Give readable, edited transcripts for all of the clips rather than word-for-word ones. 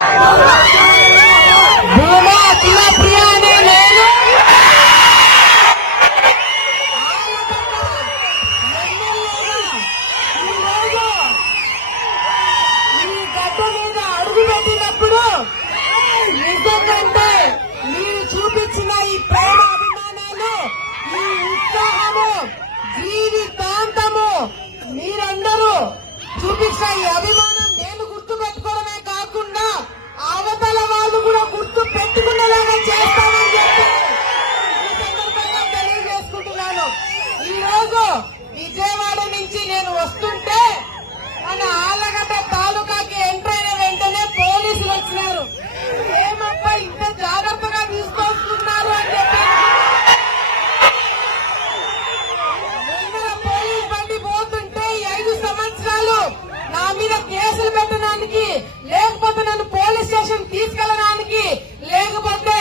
భూమా అఖిల ప్రియ అనే నేను ఈ గడ్డ మీద అడుగు పెట్టినప్పుడు నిజంకంటే మీరు చూపించిన ఈ ప్రేమ అభిమానాలు, ఈ ఉత్సాహము, జీవితాంతము మీరందరూ చూపించిన ఈ అభిమానం నేను గుర్తు పెట్టుకోవడమే కాకుండా అవతల వాళ్ళు కూడా గుర్తు పెట్టుకునేలాగా చేస్తానని చెప్పి ఈ సందర్భంగా తెలియజేసుకుంటున్నాను. ఈ రోజు విజయవాడ నుంచి నేను వస్తుంటే మన ఆలగడ్డ తాలూకాకి ఎంటర్ అయిన వెంటనే పోలీసులు వచ్చినారు. ఏమబ్బా ఇంత జాగ్రత్తగా తీసుకొస్తున్నారు అని చెప్పి పోలీస్ బండి పోతుంటే 5 సంవత్సరాలు నా మీద కేసులు పెట్టడానికి, లేకపోతే నన్ను పోలీస్ స్టేషన్ తీసుకెళ్ళడానికి, లేకపోతే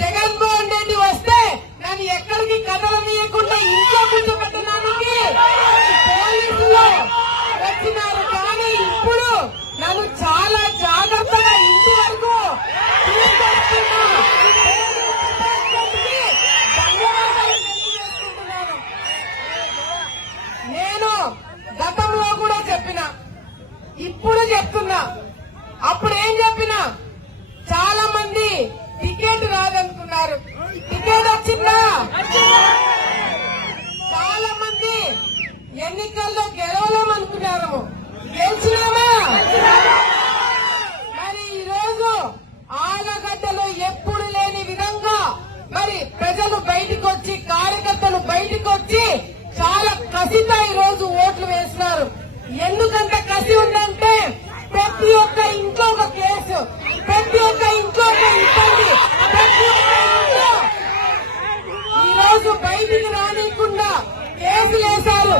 జగన్మోహన్ రెడ్డి వస్తే నన్ను ఎక్కడికి కదలనీయకుండా ఇంట్లో కూర్చోబెట్టడానికి పోలీసులు వచ్చినారు. కానీ ఇప్పుడు నన్ను చాలా జాగ్రత్తగా ఇంటి వరకు తీసుకొస్తున్నా. ధన్యవాదాలు తెలియజేసుకుంటున్నాను. నేను గతంలో కూడా చెప్పిన, ఇప్పుడు చెప్తున్నా. అప్పుడు ఏం చెప్పినా, చాలా మంది టికెట్ రాదనుకున్నారు. టికెట్ వచ్చిందా? చాలా మంది ఎన్నికల్లో గెలవలేమనుకున్నారు. గెలిచినామా? మరి ఈ రోజు ఆలగడ్డలో ఎప్పుడు లేని విధంగా మరి ప్రజలు బయటకు వచ్చి, కార్యకర్తలు బయటకు వచ్చి చాలా కసితో ఈ రోజు ఓట్లు వేస్తున్నారు. ఎందుకంత కసి ఉందంటే ప్రతి ఒక్క ఇంట్లో ఒక కేసు, ప్రతి ఒక్క ఇంట్లో ఒక ఇబ్బంది, ప్రతి ఒక్క ఇంట్లో ఈ రోజు బయటికి రానియకుండా కేసులు వేశారు.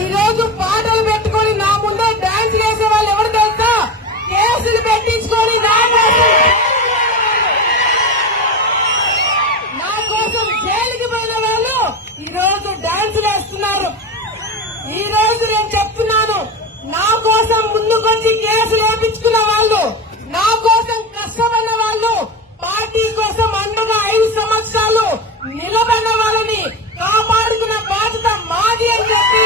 ఈ రోజు పాటలు పెట్టుకొని నా ముందే డాన్స్ చేసే వాళ్ళు ఎవరు తెలుసా? కేసులు పెట్టించుకొని నా కోసం జైలుకి పోయిన వాళ్ళు ఈ రోజు డాన్సులు వేస్తున్నారు. ఈ రోజు నేను చెప్తున్నాను, నా కోసం ముందుకొచ్చి కేసులు వేయించుకున్న వాళ్ళు, నా కోసం కష్టపడిన వాళ్ళు, పార్టీ కోసం అండగా 5 సంవత్సరాలు నిలబడిన వాళ్ళని కాపాడుకున్న బాధ్యత మాది అని చెప్పి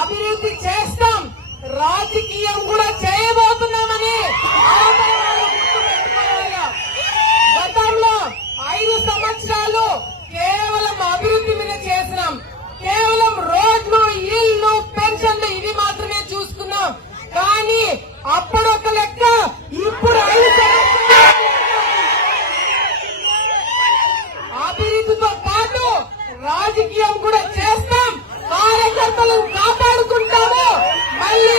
అభివృద్ధి చేస్తాం, రాజకీయం కూడా చేయబోతున్నామని గతంలో 5 సంవత్సరాలు కేవలం అభివృద్ధి మీద చేసినాం. కేవలం రోడ్లు, ఇళ్లు, పెన్షన్లు ఇవి మాత్రమే చూసుకున్నాం. కానీ అప్పుడు ఒక లెక్క, ఇప్పుడు 5 సంవత్సరాలు అభివృద్ధితో పాటు రాజకీయం కూడా చేస్తాం, కార్యకర్తలను కాపాడుకుంటాము. మళ్ళీ